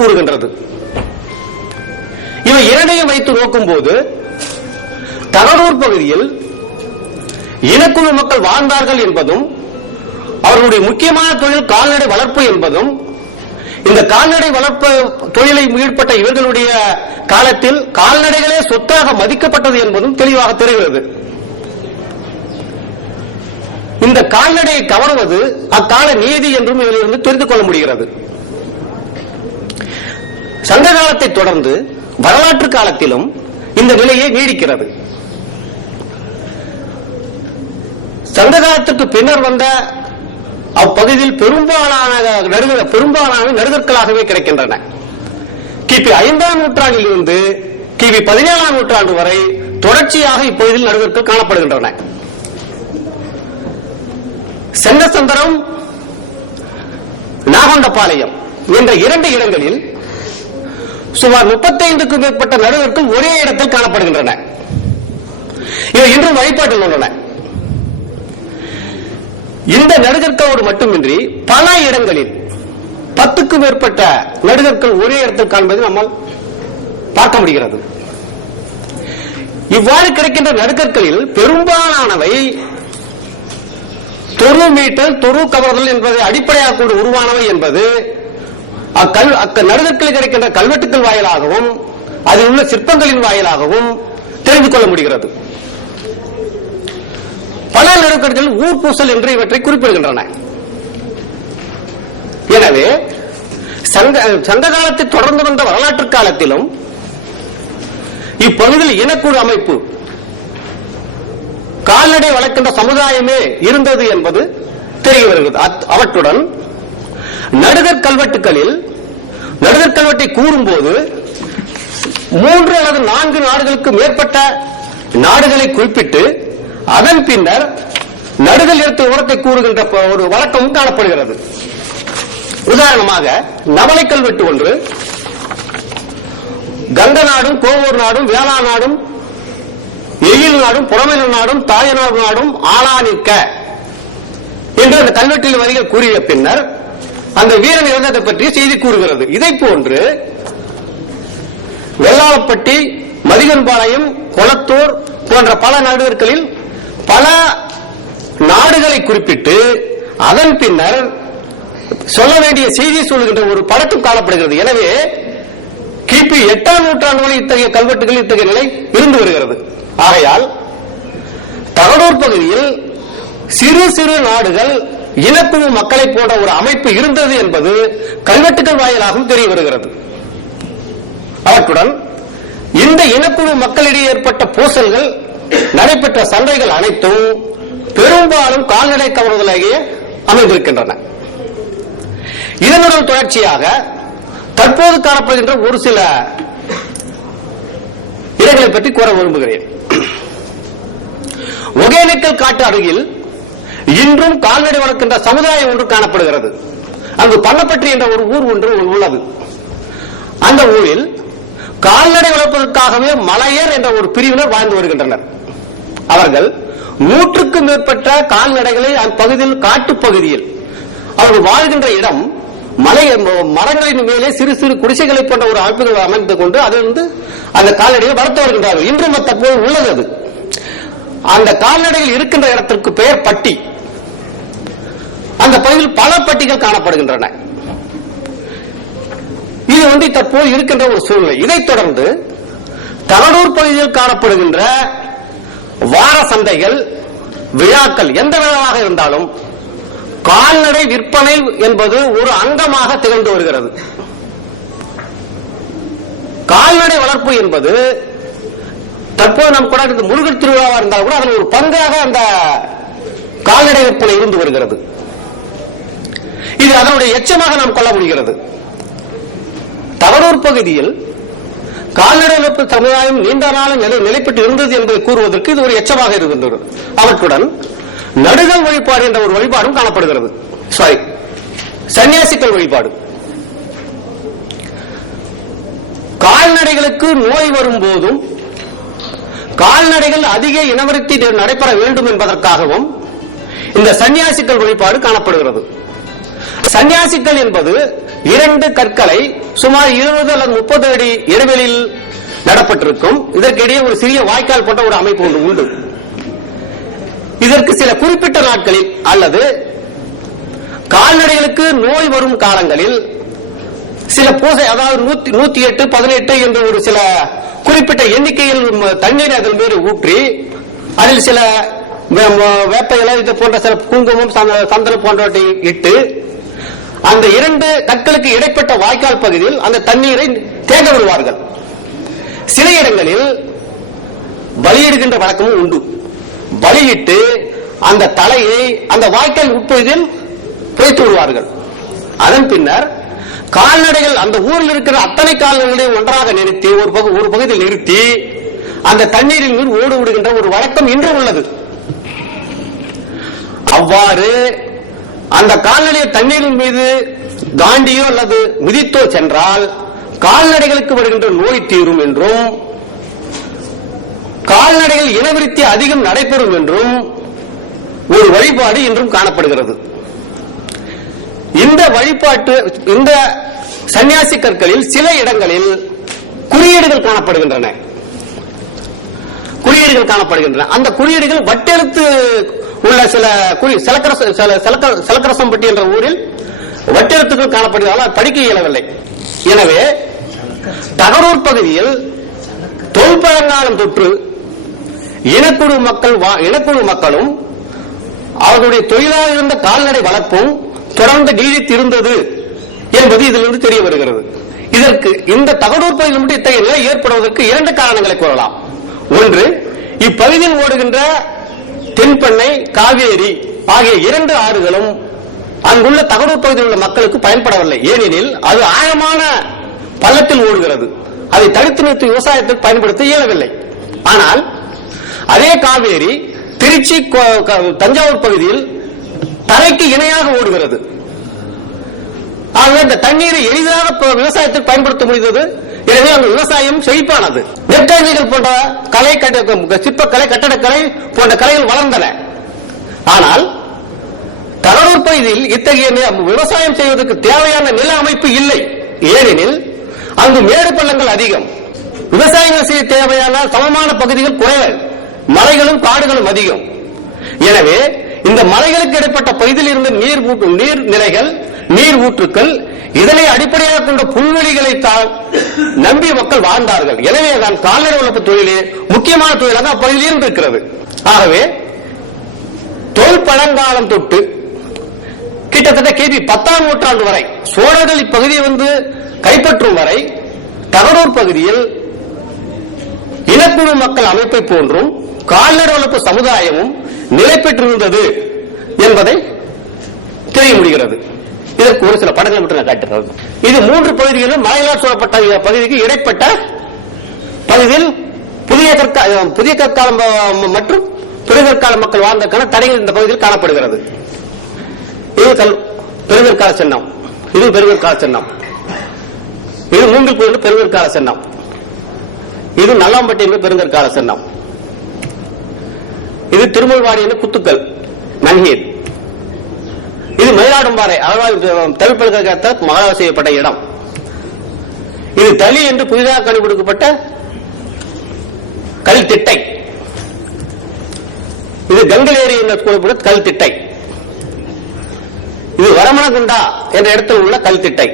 கூறுகின்றது. இவை இரண்டையும் வைத்து நோக்கும் போது தகடூர் பகுதியில் இனக்குழு மக்கள் வாழ்ந்தார்கள் என்பதும் அவர்களுடைய முக்கியமான தொழில் கால்நடை வளர்ப்பு என்பதும் இந்த கால்நடை வளர்ப்பு தொழிலை ஈடுபட்ட இவர்களுடைய காலத்தில் கால்நடைகளே சொத்தாக மதிக்கப்பட்டது என்பதும் தெளிவாக தெரிகிறது. இந்த கால்நடையை கவர்வது அக்கால நீதி என்றும் இதிலிருந்து தெரிந்து கொள்ள முடிகிறது. சங்க காலத்தை தொடர்ந்து வரலாற்று காலத்திலும் இந்த நிலையை நீடிக்கிறது. சங்க காலத்துக்கு பின்னர் வந்த அப்பகுதியில் பெரும்பாலான பெரும்பாலான நடுகற்களாகவே கிடைக்கின்றன. கிபி ஐந்தாம் நூற்றாண்டில் இருந்து கிபி பதினேழாம் நூற்றாண்டு வரை தொடர்ச்சியாக இப்பகுதியில் நடுகற்கள் காணப்படுகின்றன. சென்னசந்தரம் நாகண்டபாளையம் என்ற இரண்டு இடங்களில் சுமார் முப்பத்தைந்துக்கும் மேற்பட்ட நடுவர்கள் ஒரே இடத்தில் காணப்படுகின்றன. இவை இன்றும் வழிபாட்டில் உள்ளன. இந்த நடுகற்களோடு மட்டுமின்றி பல இடங்களில் பத்துக்கும் மேற்பட்ட நடுகற்கள் ஒரே இடத்தில் காண்பதை நம்மால் பார்க்க முடிகிறது. இவ்வாறு கிடைக்கின்ற நடுகற்களில் பெரும்பாலானவை தொரு மீட்டல் தொரு கவர்தல் என்பதை அடிப்படையாக கொண்டு உருவானவை என்பது அக்கல் அக்க கிடைக்கின்ற கல்வெட்டுக்கள் வாயிலாகவும் அதில் உள்ள சிற்பங்களின் வாயிலாகவும் தெரிந்து கொள்ள முடிகிறது. பல நடுக்கர்கள் ஊர் பூசல் என்று இவற்றை குறிப்பிடுகின்றன. எனவே சங்க சங்க காலத்தை தொடர்ந்து வந்த வரலாற்று காலத்திலும் இப்பகுதியில் இனக்குழு அமைப்பு கால்நடை வளர்க்கின்ற சமுதாயமே இருந்தது என்பது தெரிய வருகிறது. அவற்றுடன் நடுதர் கல்வெட்டுகளில் நடுகர் கல்வெட்டை கூறும்போது மூன்று அல்லது நான்கு நாடுகளுக்கு மேற்பட்ட நாடுகளை குறிப்பிட்டு அதன் பின்னர் நடுதல் எடுத்த உரத்தை கூறுகின்ற ஒரு வழக்கமும் காணப்படுகிறது. உதாரணமாக நவலை கல்வெட்டு ஒன்று கங்க நாடும் கோவூர் நாடும் வேளாண் நாடும் எயில் நாடும் புறமையில் நாடும் தாயனார் நாடும் ஆளா நிற்க என்று அந்த கல்வெட்டில் வரிகள் கூறிய பின்னர் அந்த வீரன் இறந்ததை பற்றி செய்தி கூறுகிறது. இதை போன்று வெள்ளாளப்பட்டி மதிகன்பாளையம் கொளத்தூர் போன்ற பல நாடுகளில் பல நாடுகளை குறிப்பிட்டு அதன் பின்னர் சொல்ல வேண்டிய செய்தி சொல்கின்ற ஒரு படத்தும் காணப்படுகிறது. எனவே கிபி எட்டாம் நூற்றாண்டு வரை இத்தகைய கல்வெட்டுகள் இத்தகைய நிலை இருந்து வருகிறது. ஆகையால் தகடூர் பகுதியில் சிறு சிறு நாடுகள் இனக்குழு மக்களை போன்ற ஒரு அமைப்பு இருந்தது என்பது கல்வெட்டுகள் வாயிலாகவும் தெரிய வருகிறது. அவற்றுடன் இந்த இனக்குழு மக்களிடையே ஏற்பட்ட பூசல்கள் நடைபெற்ற சண்டைகள் அனைத்தும் பெரும்பாலும் கால்நடை கவர்தலாகிய அமைந்திருக்கின்றன. இதனுடன் தொடர்ச்சியாக தற்போது காணப்படுகின்ற ஒரு சில இடங்களை பற்றி கூற விரும்புகிறேன். ஒகேனக்கல் காட்டு அருகில் இன்றும் கால்நடை வளர்க்கின்ற சமுதாயம் ஒன்று காணப்படுகிறது. அங்கு பண்ணப்பற்றி என்ற ஒரு ஊர் ஒன்று உள்ளது. அந்த ஊரில் கால்நடை வளர்ப்பதற்காகவே மலையர் என்ற ஒரு பிரிவினர் வாழ்ந்து வருகின்றனர். அவர்கள் நூற்றுக்கும் மேற்பட்ட கால்நடைகளை அப்பகுதியில் காட்டுப் பகுதியில் அவர்கள் வாழ்கின்ற இடம் மலை மரங்களின் மேலே சிறு சிறு குடிசைகளை போன்ற ஒரு அமைப்புகள் அமைத்துக் கொண்டு அதிலிருந்து அந்த கால்நடையை வளர்த்து வருகின்றார்கள். இன்றும் தற்போது உள்ளது அது. அந்த கால்நடைகள் இருக்கின்ற இடத்திற்கு பெயர் பட்டி. அந்த பகுதியில் பல பட்டிகள் காணப்படுகின்றன. இது வந்து தற்போது இருக்கின்ற ஒரு சூழ்நிலை. இதைத் தொடர்ந்து தகடூர் பகுதியில் காணப்படுகின்ற வார சந்தைகள் விழாக்கள் எந்த விழாவாக இருந்தாலும் கால்நடை விற்பனை என்பது ஒரு அங்கமாக திகழ்ந்து வருகிறது. கால்நடை வளர்ப்பு என்பது தற்போது நம் கொண்டாடுகிற முருகன் திருவிழாவா இருந்தால் கூட அதன் ஒரு பங்காக அந்த கால்நடை விற்பனை இருந்து வருகிறது. இது அதனுடைய எச்சமாக நாம் கொள்ள முடிகிறது. தவறூர் பகுதியில் கால்நடை வளர்ப்பு சமுதாயம் நீண்ட நாளும் நிலை நிலைப்பட்டு இருந்தது என்பதை கூறுவதற்கு இது ஒரு எச்சமாக இருக்கின்றது. அவற்றுடன் நடுகள் வழிபாடு என்ற ஒரு வழிபாடும் காணப்படுகிறது. சாரி சன்னியாசிகள் வழிபாடு. கால்நடைகளுக்கு நோய் வரும்போதும் கால்நடைகள் அதிக இனவருத்தி நடைபெற வேண்டும் என்பதற்காகவும் இந்த சன்னியாசிக்கள் வழிபாடு காணப்படுகிறது. சன்னியாசிகள் என்பது இரண்டு கற்களை சுமார் இருபது அல்லது முப்பது அடி இடைவெளியில் நடப்பட்டிருக்கும். இதற்கிடையே ஒரு சிறிய வாய்க்கால் போன்ற ஒரு அமைப்பு ஒன்று உண்டு. இதற்கு சில குறிப்பிட்ட நாட்களில் அல்லது கால்நடைகளுக்கு நோய் வரும் காலங்களில் சில பூசை அதாவது நூத்தி நூத்தி எட்டு பதினெட்டு என்ற ஒரு சில குறிப்பிட்ட எண்ணிக்கையில் தண்ணீரை அதன் மீது ஊற்றி அதில் சில வேப்ப இலை இது போன்ற சில குங்குமம் சந்த- சந்தனம் போன்றவற்றை இட்டு அந்த இரண்டு கற்களுக்கு இடைப்பட்ட வாய்க்கால் பகுதியில் அந்த தண்ணீரை தேங்க விடுவார்கள். சில இடங்களில் பலியிடுகின்ற வழக்கமும் உண்டு. பலியிட்டு அந்த தலையை அந்த வாய்க்கால் உட்பகுதியில் புதைத்து விடுவார்கள். அதன் பின்னர் கால்நடைகள் அந்த ஊரில் இருக்கிற அத்தனை கால்நடைகளையும் ஒன்றாக நிறுத்தி ஒரு பகு ஒரு பகுதியில் நிறுத்தி அந்த தண்ணீரின் மீது ஓடு விடுகின்ற ஒரு வழக்கம் இன்று உள்ளது. அவ்வாறு அந்த கால்நடை தண்ணீரின் மீது தாண்டியோ அல்லது மிதித்தோ சென்றால் கால்நடைகளுக்கு வருகின்ற நோய் தீரும் என்றும் கால்நடைகள் இனவிருத்தி அதிகம் நடைபெறும் என்றும் ஒரு வழிபாடு இன்றும் காணப்படுகிறது. இந்த வழிபாட்டு இந்த சன்னியாசி கற்களில் சில இடங்களில் குறியீடுகள் காணப்படுகின்றன. குறியீடுகள் காணப்படுகின்றன. அந்த குறியீடுகள் வட்டெழுத்து உள்ள சில குறி செலக்கரச சில செலக்க- செலக்கரசம்பட்டி என்ற ஊரில் வட்டெழுத்துக்கள் காணப்படுவதால் படிக்க இயலவில்லை. எனவே தகரூர் பகுதியில் தொல்பழங்காலம் தொற்று இனக்குழு மக்கள் வா- இனக்குழு மக்களும் அவர்களுடைய தொழிலாக இருந்த கால்நடை வளர்ப்பும் தொடர்ந்து நீடித்திருந்தது என்பது இதிலிருந்து தெரிய வருகிறது. இதற்கு இந்த தகடூர் பகுதியில் மட்டும் இத்தகைய நிலை ஏற்படுவதற்கு இரண்டு காரணங்களை கூறலாம். ஒன்று இப்பகுதியில் ஓடுகின்ற தென்பெண்ணை காவேரி ஆகிய இரண்டு ஆறுகளும் அங்குள்ள தகடூர் பகுதியில் உள்ள மக்களுக்கு பயன்படவில்லை. ஏனெனில் அது ஆழமான பள்ளத்தில் ஓடுகிறது. அதை தடுத்து நிறுத்தி விவசாயத்திற்கு பயன்படுத்த இயலவில்லை. ஆனால் அதே காவேரி திருச்சி தஞ்சாவூர் பகுதியில் தரைக்கு இணையாக ஓடுகிறது. ஆகவே இந்த தண்ணீரை எளிதாக விவசாயத்தில் பயன்படுத்த முடிந்தது. எனவே அந்த விவசாயம் செழிப்பானது. நெற்கழிகள் போன்ற கலை கட்ட சிற்பக்கலை கட்டடக்கலை போன்ற கலைகள் வளர்ந்தன. ஆனால் கடலூர் பகுதியில் இத்தகைய விவசாயம் செய்வதற்கு தேவையான நில அமைப்பு இல்லை. ஏனெனில் அங்கு மேடு பள்ளங்கள் அதிகம். விவசாயங்கள் செய்ய தேவையான சமமான பகுதிகள் குறைவு மலைகளும் காடுகளும் அதிகம். எனவே இந்த மலைகளுக்கு இடைப்பட்ட பகுதியில் இருந்த நீர் நீர் நிலைகள் நீர் ஊற்றுக்கள் இதனை அடிப்படையாக கொண்ட புல்வெளிகளை தான் நம்பி மக்கள் வாழ்ந்தார்கள். எனவே தான் கால்நடை வளர்ப்பு தொழிலே முக்கியமான தொழிலாக அப்பகுதியில் இருந்திருக்கிறது. ஆகவே தொல் பழங்காலம் தொட்டு கிட்டத்தட்ட கிபி பத்தாம் நூற்றாண்டு வரை சோழர்கள் இப்பகுதியை வந்து கைப்பற்றும் வரை தகடூர் பகுதியில் இனக்குழு மக்கள் அமைப்பை போன்றும் கால்நடை வளர்ப்பு சமுதாயமும் நிலை பெற்றிருந்தது என்பதை தெரிய முடிகிறது. இதற்கு ஒரு சில படங்களை மட்டும் நான் காட்டுறேன். இது மூன்று பகுதிகளிலும் மலையாள சூழப்பட்ட பகுதிக்கு இடைப்பட்ட பகுதியில் புதிய கற்கா புதிய கற்காலம் மற்றும் பெருங்கற்கால மக்கள் வாழ்ந்ததற்கான தடைகள் இந்த பகுதியில் காணப்படுகிறது. இது கல் பெருங்கற்கால சின்னம். இது பெருங்கற்கால சின்னம். இது மூன்று கோயில் பெருங்கற்கால சின்னம். இது நல்லாம்பட்டி என்று பெருங்கற்கால சின்னம். இது திருமல்வாடி என்று குத்துக்கள் நன்கீர். இது மயிலாடும்பாறை பாறை தமிழ் பல்கலைக்கழகத்தால் செய்யப்பட்ட இடம். இது தளி என்று புதிதாக கண்டுபிடிக்கப்பட்ட கல் திட்டை இது கங்கலேரி என்று கூறப்பட்ட கல் திட்டை இது வரமணகுண்டா என்ற இடத்தில் உள்ள கல் திட்டை